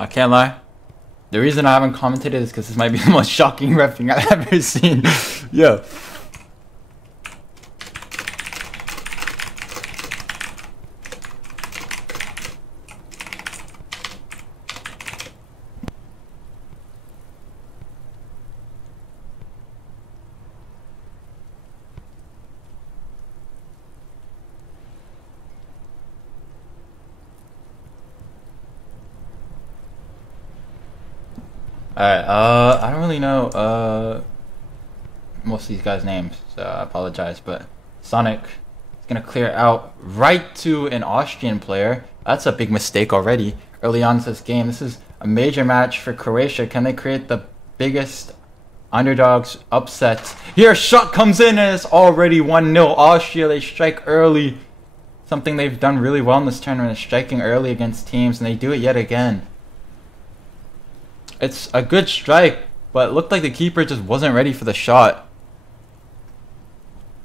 I can't lie. The reason I haven't commented is because this might be the most shocking reffing I've ever seen. Yeah. Alright, I don't really know, most of these guys' names, so I apologize, but Sonic is gonna clear out right to an Austrian player. That's a big mistake already, early on in this game. This is a major match for Croatia. Can they create the biggest underdogs upset? Here, shot comes in, and it's already 1-0. Austria, they strike early. Something they've done really well in this tournament is striking early against teams, and they do it yet again. It's a good strike, but it looked like the keeper just wasn't ready for the shot.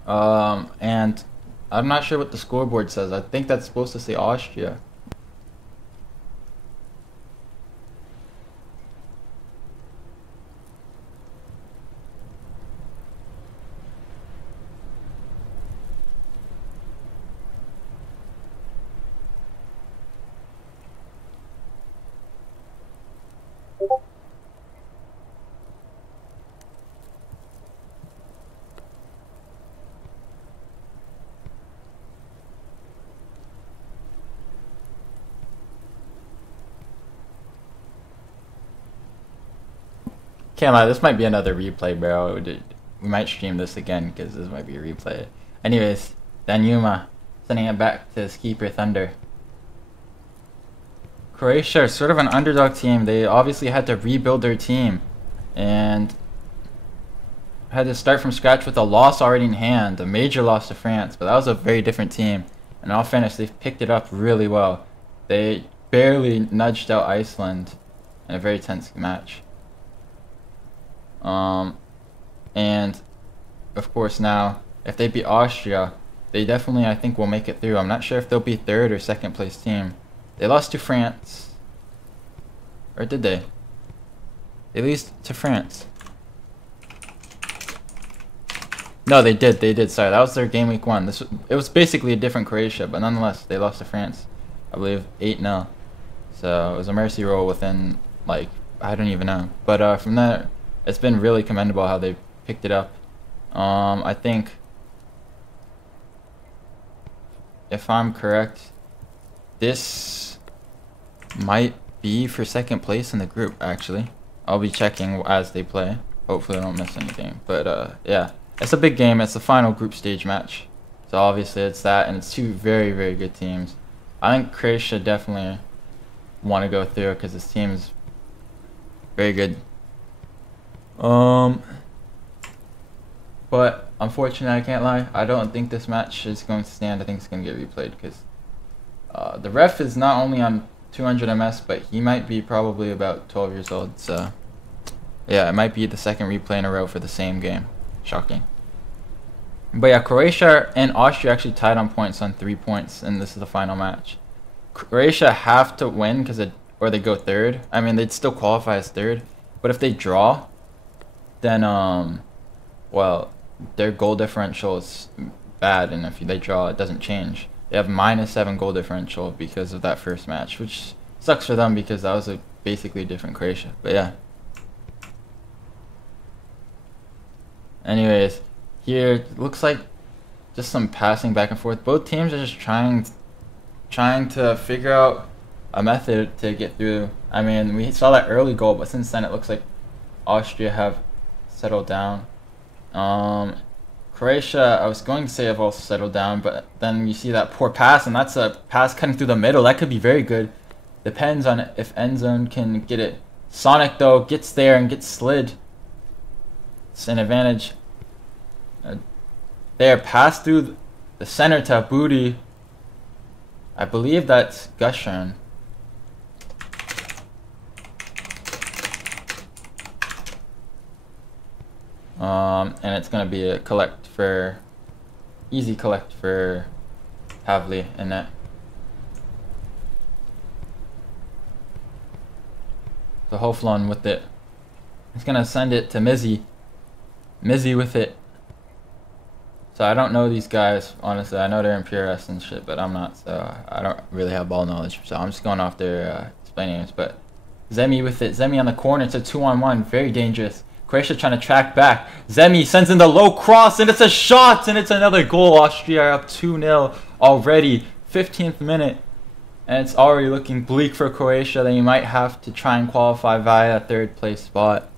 And I'm not sure what the scoreboard says. I think that's supposed to say Austria. Can't lie, this might be another replay, bro. We might stream this again because this might be a replay. Anyways, Danjuma sending it back to his keeper Thunder. Croatia is sort of an underdog team. They obviously had to rebuild their team and had to start from scratch with a loss already in hand, a major loss to France, but that was a very different team. In all fairness, they've picked it up really well. They barely nudged out Iceland in a very tense match. And of course now, if they beat Austria, they definitely, I think, will make it through. I'm not sure if they'll be third or second place team. They lost to France. Or did they? They lost to France. No, they did. They did. Sorry, that was their game week 1. It was basically a different Croatia, but nonetheless, they lost to France. I believe 8-0. So it was a mercy roll within, like, I don't even know. But from there, it's been really commendable how they picked it up. I think, if I'm correct, this might be for second place in the group, actually. I'll be checking as they play. Hopefully I don't miss anything. But yeah, it's a big game. It's the final group stage match. So obviously it's that, and it's two very, very good teams. I think Croatia definitely want to go through because this team is very good. But unfortunately, I can't lie, I don't think this match is going to stand. I think it's going to get replayed because the ref is not only on 200 ms, but he might be probably about 12 years old. So yeah, it might be the second replay in a row for the same game. Shocking. But yeah, Croatia and Austria actually tied on points on 3 points, and this is the final match. Croatia have to win or they go third. I mean, they'd still qualify as third, but if they draw, then well, their goal differential is bad, and if they draw, it doesn't change. They have -7 goal differential because of that first match, which sucks for them because that was basically a different Croatia. But yeah. Anyways, here it looks like just some passing back and forth. Both teams are just trying to figure out a method to get through. I mean, we saw that early goal, but since then it looks like Austria have settled down. Croatia, I was going to say have also settled down, but then you see that poor pass, and that's a pass cutting through the middle. That could be very good. Depends on if Endzone can get it. Sonic, though, gets there and gets slid. It's an advantage. There, pass through the center to Booty. I believe that's Gushern. And it's gonna be a easy collect for Havli in net. So Hoflon with it. He's gonna send it to Mizzy. Mizzy with it. So I don't know these guys, honestly. I know they're in PRS and shit, but I'm not, so I don't really have ball knowledge. So I'm just going off their explaining names. But Zemi with it. Zemi on the corner. It's a 2-on-1. Very dangerous. Croatia trying to track back. Zemi sends in the low cross, and it's a shot, and it's another goal. Austria are up 2-0 already. 15th minute. And it's already looking bleak for Croatia. Then you might have to try and qualify via a third place spot.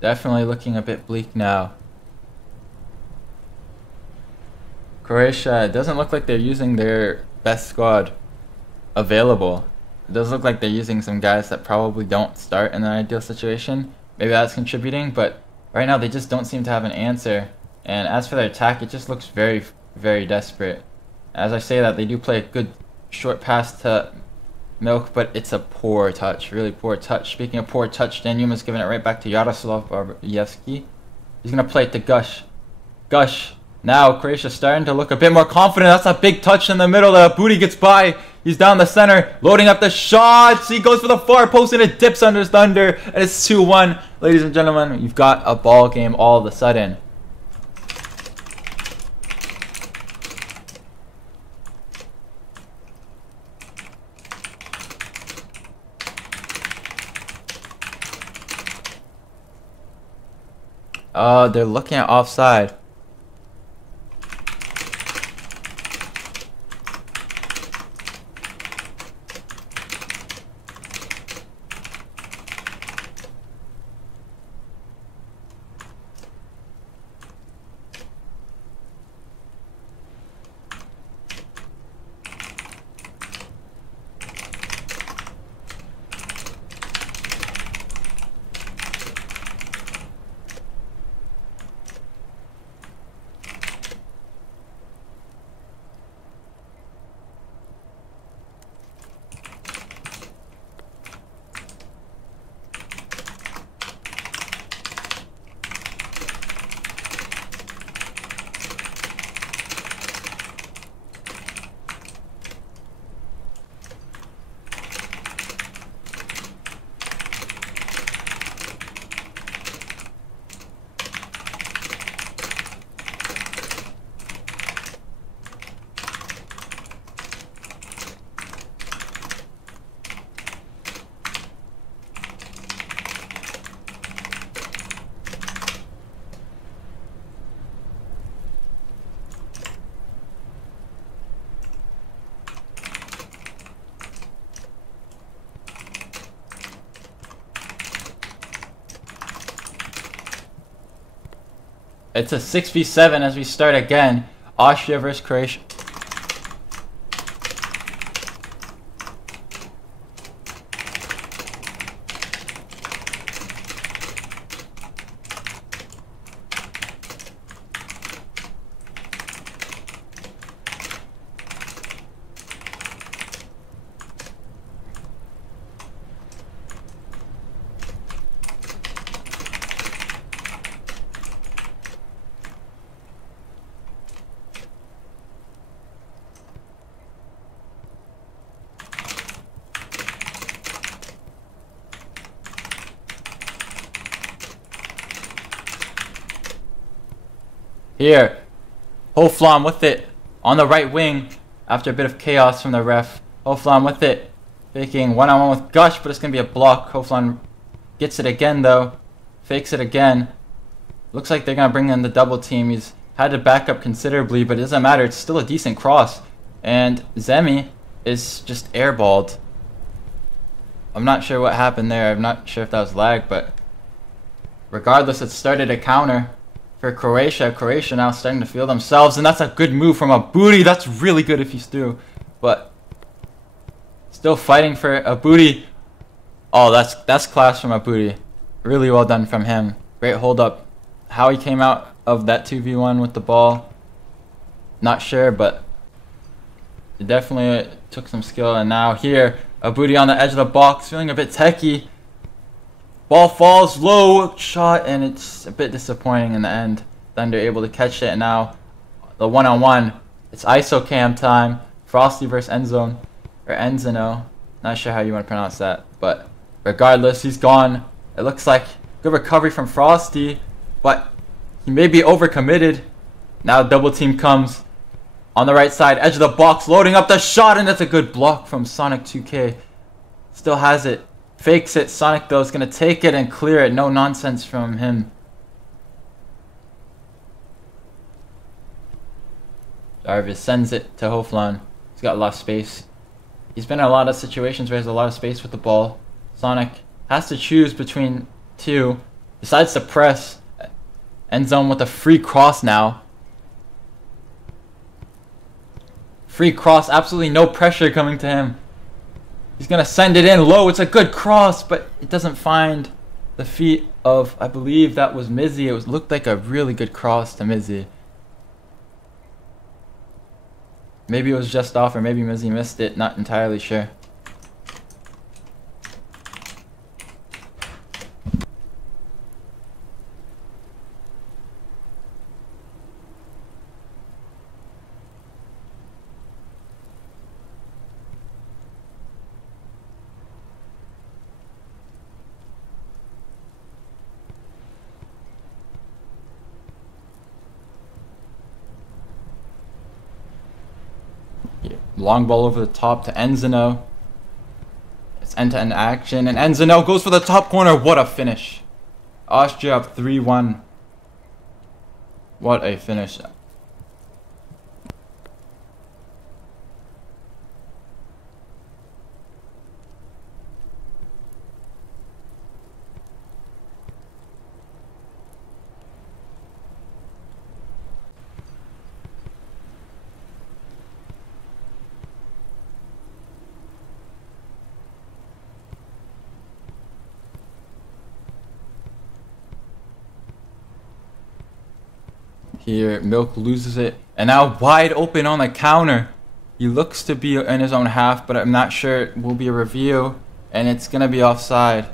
Definitely looking a bit bleak now. Croatia, it doesn't look like they're using their best squad available. It does look like they're using some guys that probably don't start in an ideal situation. Maybe that's contributing, but right now they just don't seem to have an answer. And as for their attack, it just looks very, very desperate. As I say that, they do play a good short pass to Milk, but it's a poor touch, really poor touch. Speaking of poor touch, Danuma's giving it right back to Yaroslav Barbievsky. He's going to play it to Gush. Gush. Now Croatia starting to look a bit more confident. That's a big touch in the middle. The booty gets by. He's down the center, loading up the shots. He goes for the far post and it dips under Thunder. And it's 2-1. Ladies and gentlemen, you've got a ball game all of a sudden. They're looking at offside. It's a 6v7 as we start again. Austria versus Croatia. Here, Hoflon with it on the right wing after a bit of chaos from the ref. Hoflon with it, faking one-on-one with Gush, but it's going to be a block. Hoflon gets it again though, fakes it again. Looks like they're going to bring in the double team. He's had to back up considerably, but it doesn't matter. It's still a decent cross. And Zemi is just airballed. I'm not sure what happened there. I'm not sure if that was lag, but regardless, it started a counter for Croatia. Croatia now starting to feel themselves, and that's a good move from a booty. That's really good if he's through, but still fighting for a booty. Oh, that's class from a booty. Really well done from him. Great hold up. How he came out of that 2v1 with the ball, not sure, but it definitely took some skill. And now here, a booty on the edge of the box, feeling a bit techie. Ball falls low, shot, and it's a bit disappointing in the end. Thunder able to catch it, and now the one-on-one. It's ISO cam time. Frosty versus Endzone. Or Enzino. Not sure how you want to pronounce that. But regardless, he's gone. It looks like good recovery from Frosty. But he may be overcommitted. Now double team comes. On the right side, edge of the box, loading up the shot, and that's a good block from Sonic 2K. Still has it. Fakes it. Sonic, though, is going to take it and clear it. No nonsense from him. Jarvis sends it to Hoflan. He's got a lot of space. He's been in a lot of situations where he has a lot of space with the ball. Sonic has to choose between two. Decides to press. End zone with a free cross now. Free cross, absolutely no pressure coming to him. He's going to send it in low. It's a good cross, but it doesn't find the feet of, I believe that was Mizzy. It looked like a really good cross to Mizzy. Maybe it was just off, or maybe Mizzy missed it. Not entirely sure. Long ball over the top to Enzino. It's end-to-end action, and Enzino goes for the top corner. What a finish. Austria up 3-1. What a finish. Here, Milk loses it, and now wide open on the counter. He looks to be in his own half, but I'm not sure. It will be a review, and it's going to be offside.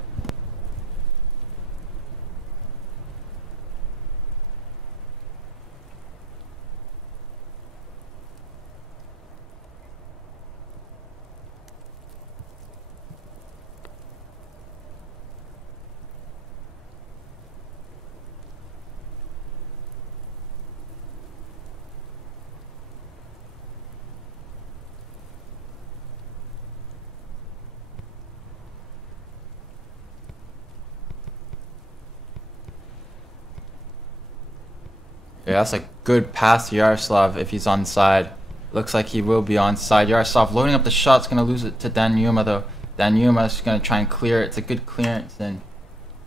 Yeah, that's a good pass to Yaroslav if he's onside. Looks like he will be onside. Yaroslav loading up the shot's going to lose it to Danyuma, though. Danyuma's going to try and clear it. It's a good clearance, and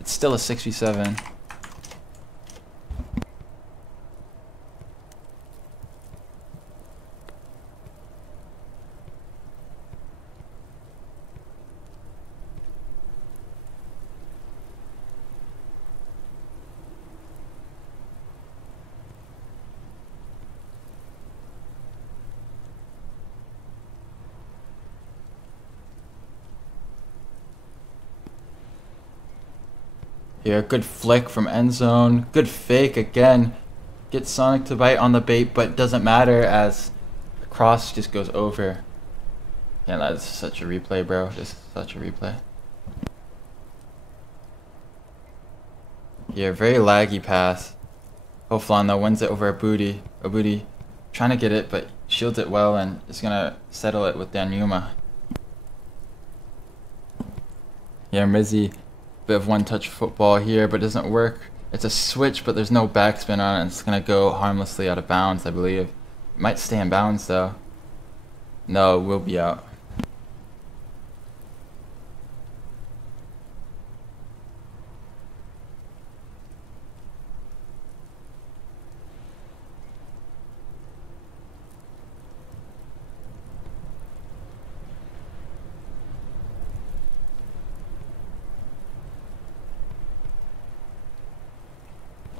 it's still a 6v7. Here, good flick from end zone. Good fake again. Gets Sonic to bite on the bait, but doesn't matter as the cross just goes over. Yeah, that's such a replay, bro. Just such a replay. Yeah, very laggy pass. Hoflan though wins it over Abudi. Abudi trying to get it, but shields it well and is gonna settle it with Danyuma. Yeah, Mizzy. Bit of one-touch football here, but doesn't work. It's a switch, but there's no backspin on it. It's gonna go harmlessly out of bounds, I believe. It might stay in bounds though. No, it will be out.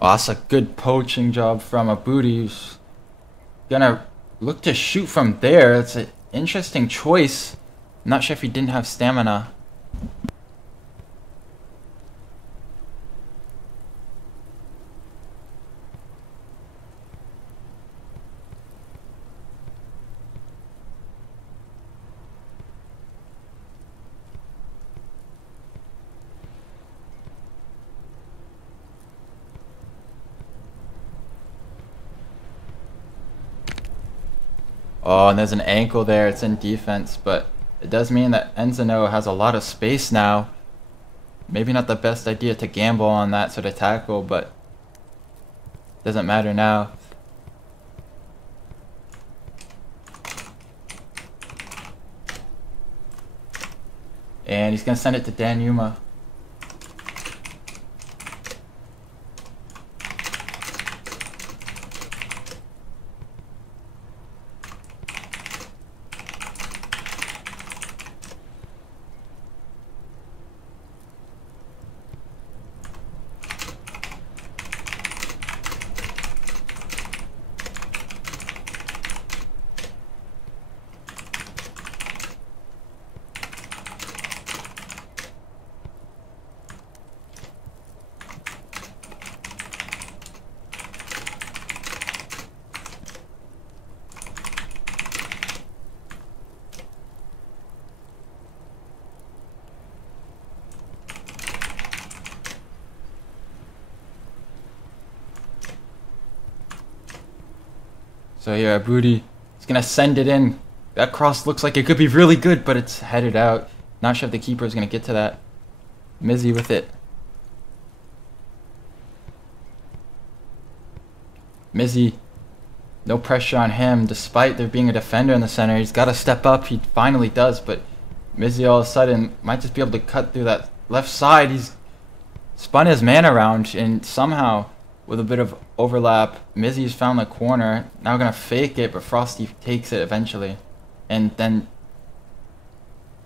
Oh, that's a good poaching job from Abudi. Who's gonna look to shoot from there. It's an interesting choice. I'm not sure if he didn't have stamina. Oh, and there's an ankle there. It's in defense, but it does mean that Enzano has a lot of space now. Maybe not the best idea to gamble on that sort of tackle, but doesn't matter now. And he's going to send it to Dan Yuma. So here, Abudi is going to send it in. That cross looks like it could be really good, but it's headed out. Not sure if the keeper is going to get to that. Mizzy with it. Mizzy, no pressure on him, despite there being a defender in the center. He's got to step up. He finally does, but Mizzy all of a sudden might just be able to cut through that left side. He's spun his man around, and somehow, with a bit of overlap, Mizzy's found the corner. Now going to fake it, but Frosty takes it eventually. And then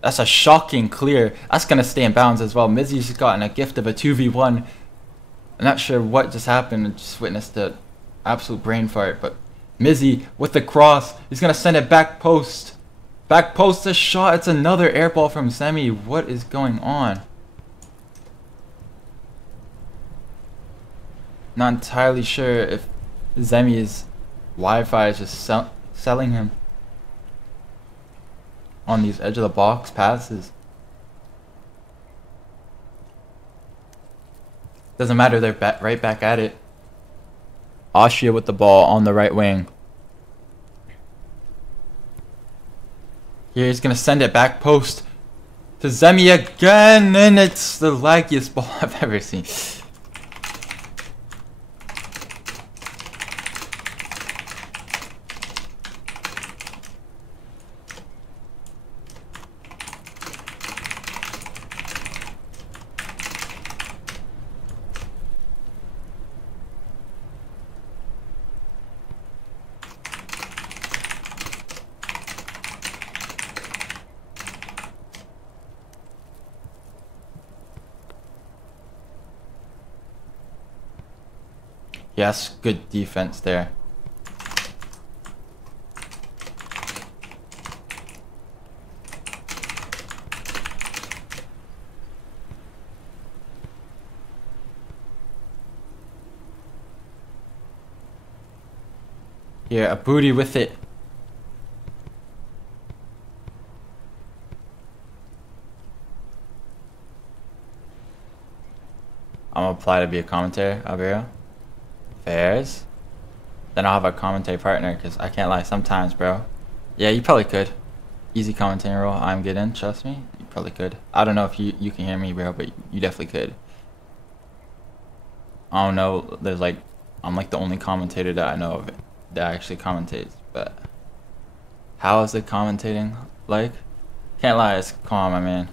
that's a shocking clear. That's going to stay in bounds as well. Mizzy's gotten a gift of a 2v1. I'm not sure what just happened. I just witnessed an absolute brain fart. But Mizzy with the cross. He's going to send it back post. Back post, a shot. It's another air ball from Semi. What is going on? Not entirely sure if Zemi's Wi-Fi is just selling him on these edge of the box passes. Doesn't matter, they're right back at it. Austria with the ball on the right wing. Here he's going to send it back post to Zemi again, and it's the laggiest ball I've ever seen. Yes, good defense there. Here, a booty with it. I'm gonna apply to be a commentator, Alvaro. Fairs. Then I'll have a commentary partner, because I can't lie, sometimes, bro. Yeah, you probably could. Easy commentating role, I'm good in, trust me. You probably could. I don't know if you can hear me, bro, but you definitely could. I don't know, there's like, I'm like the only commentator that I know of that actually commentates, but how is it commentating like? Can't lie, it's calm, my man.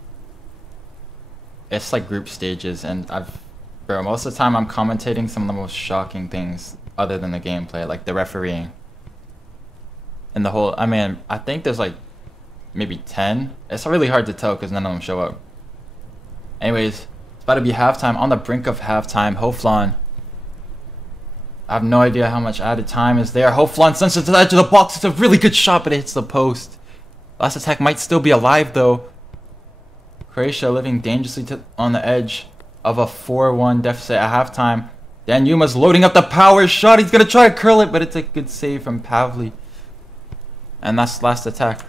It's like group stages, and bro, most of the time I'm commentating some of the most shocking things other than the gameplay, like the refereeing. And the whole, I mean, I think there's like maybe 10. It's really hard to tell because none of them show up. Anyways, it's about to be halftime. On the brink of halftime, Hoflan. I have no idea how much added time is there. Hoflan sends it to the edge of the box. It's a really good shot, but it hits the post. Last attack might still be alive though. Croatia living dangerously on the edge of a 4-1 deficit at halftime. Dan Yuma's loading up the power shot. He's going to try to curl it, but it's a good save from Pavli. And that's last attack.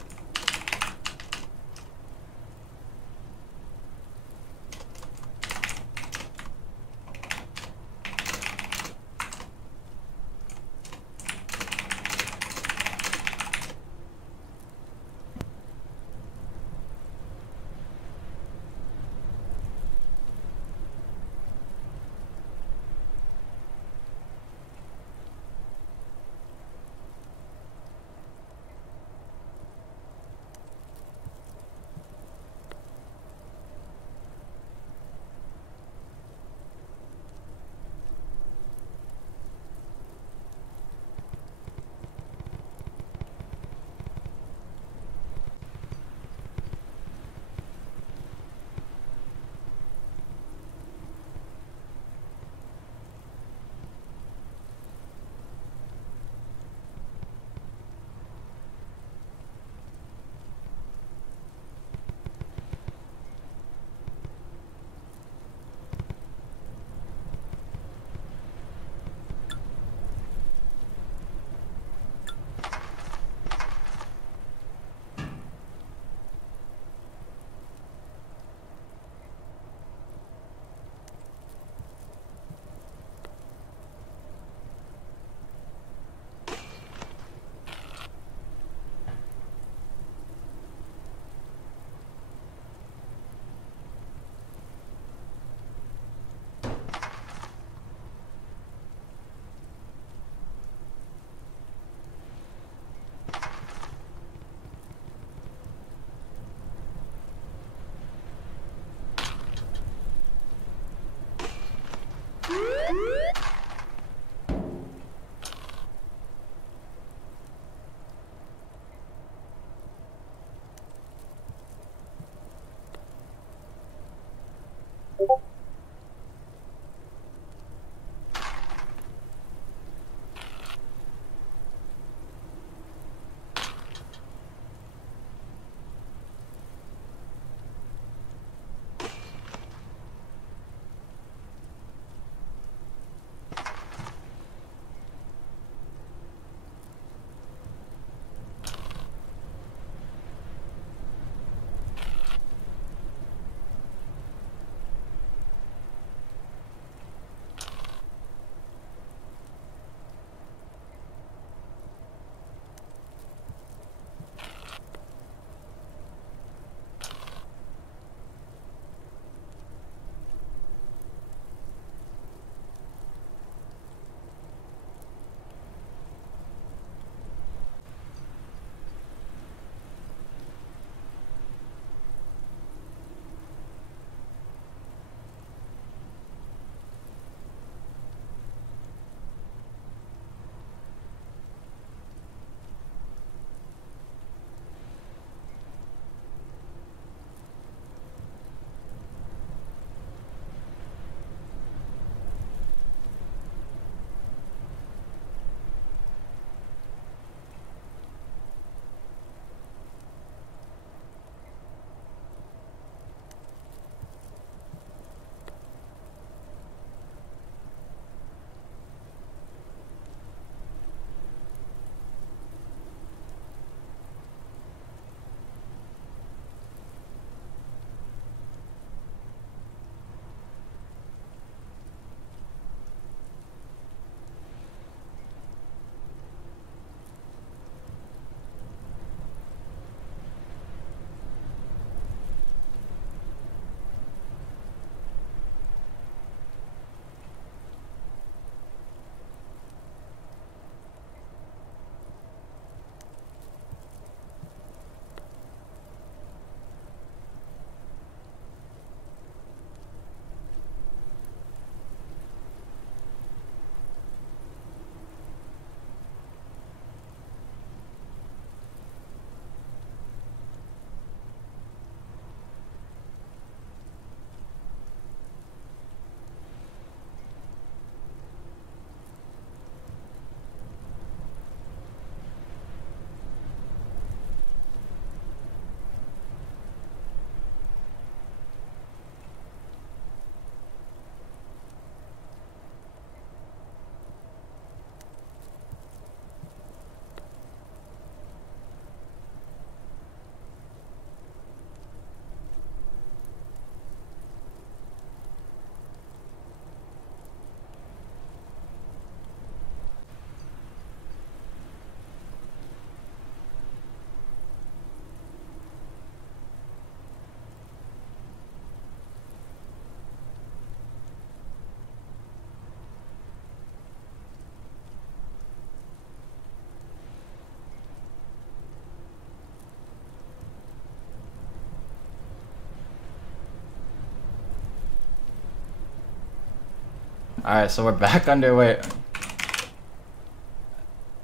Alright, so we're back underway.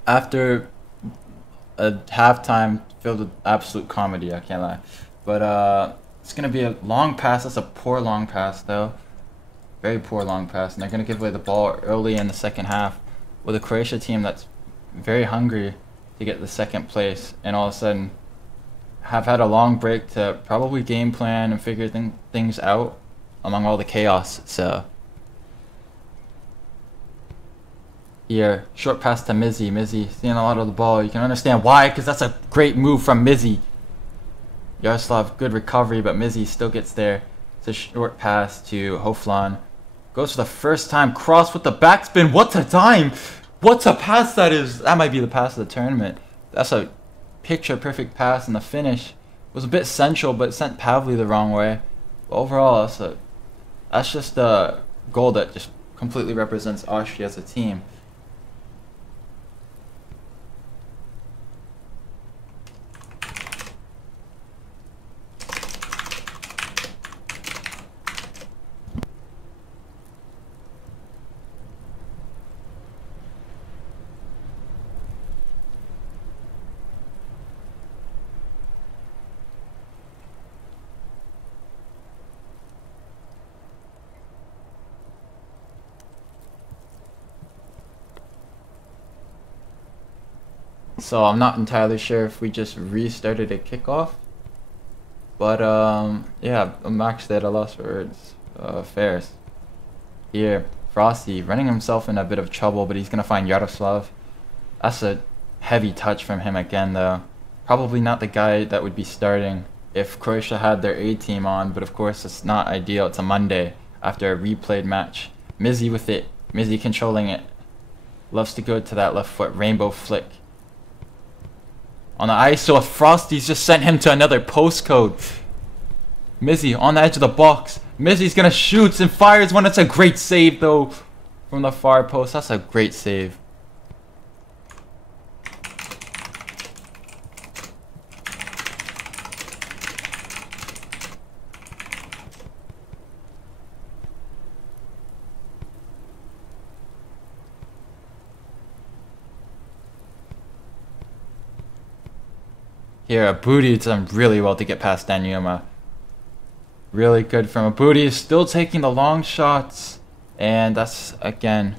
After a halftime filled with absolute comedy, I can't lie. But it's gonna be a long pass. That's a poor long pass though. Very poor long pass. And they're gonna give away the ball early in the second half with a Croatia team that's very hungry to get the second place, and all of a sudden have had a long break to probably game plan and figure things out among all the chaos. So here, short pass to Mizzy. Mizzy seeing a lot of the ball. You can understand why, because that's a great move from Mizzy. Yaroslav, good recovery, but Mizzy still gets there. It's a short pass to Hoflan. Goes for the first time, cross with the backspin. What a time! What a pass that is! That might be the pass of the tournament. That's a picture-perfect pass, and the finish was a bit central, but sent Pavli the wrong way. But overall, that's just a goal that just completely represents Austria as a team. So I'm not entirely sure if we just restarted a kickoff, but yeah, I'm actually at a loss for words. Fares. Here, Frosty running himself in a bit of trouble, but he's gonna find Yaroslav. That's a heavy touch from him again, though. Probably not the guy that would be starting if Croatia had their A team on, but of course it's not ideal. It's a Monday after a replayed match. Mizzy with it. Mizzy controlling it. Loves to go to that left foot rainbow flick. On the ISO, Frosty's just sent him to another postcode. Mizzy on the edge of the box. Mizzy's gonna shoot and fires one. It's a great save though from the far post. That's a great save. Here, Abudi done really well to get past Danyuma. Really good from Abudi. Still taking the long shots. And that's, again...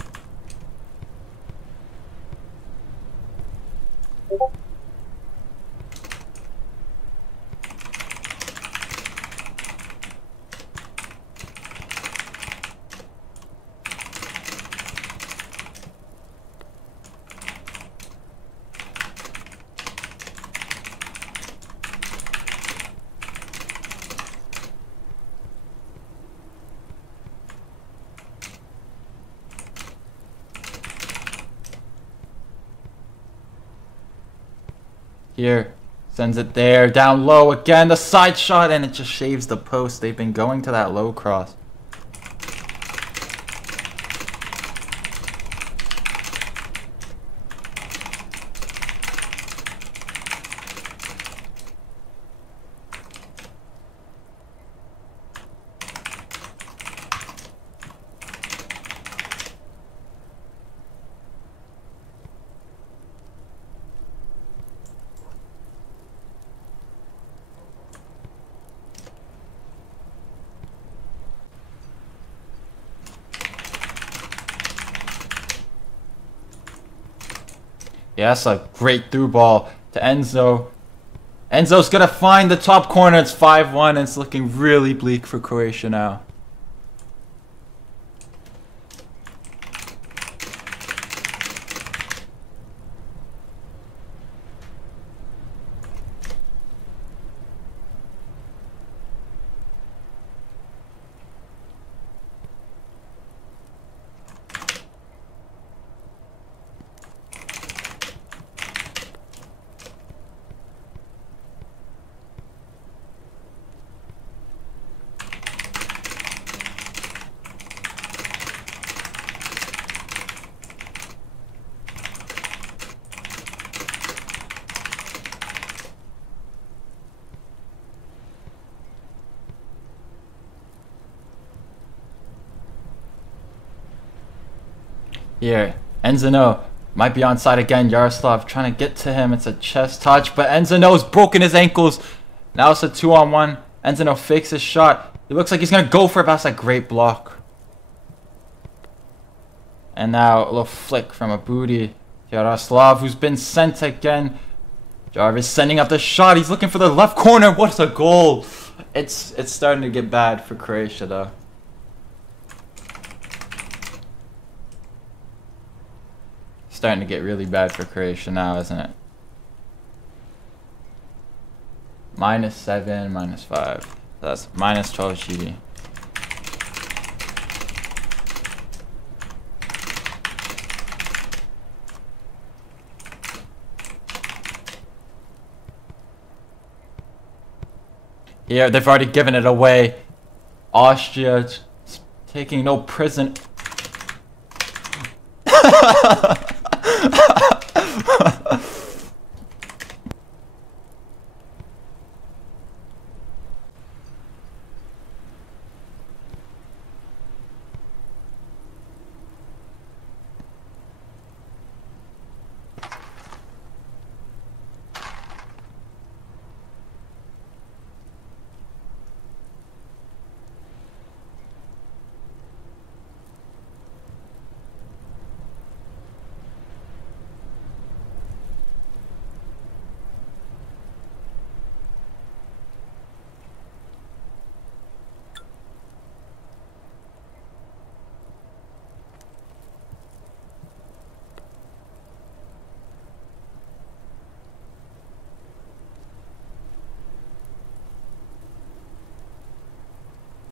Here, sends it there, down low again, the side shot, and it just shaves the post. They've been going to that low cross. Yeah, that's a great through ball to Enzo. Enzo's gonna find the top corner. It's 5-1, and it's looking really bleak for Croatia now. Here, Enzino might be onside again. Yaroslav trying to get to him. It's a chest touch, but Enzino's broken his ankles. Now it's a 2-on-1. Enzino fakes his shot. It looks like he's going to go for it, but that's a great block. And now a little flick from a booty. Yaroslav, who's been sent again. Jarvis sending up the shot. He's looking for the left corner. What a goal. It's starting to get bad for Croatia, though. Starting to get really bad for Croatia now, isn't it? -7, -5. That's -12 GD. Here, they've already given it away. Austria taking no prison.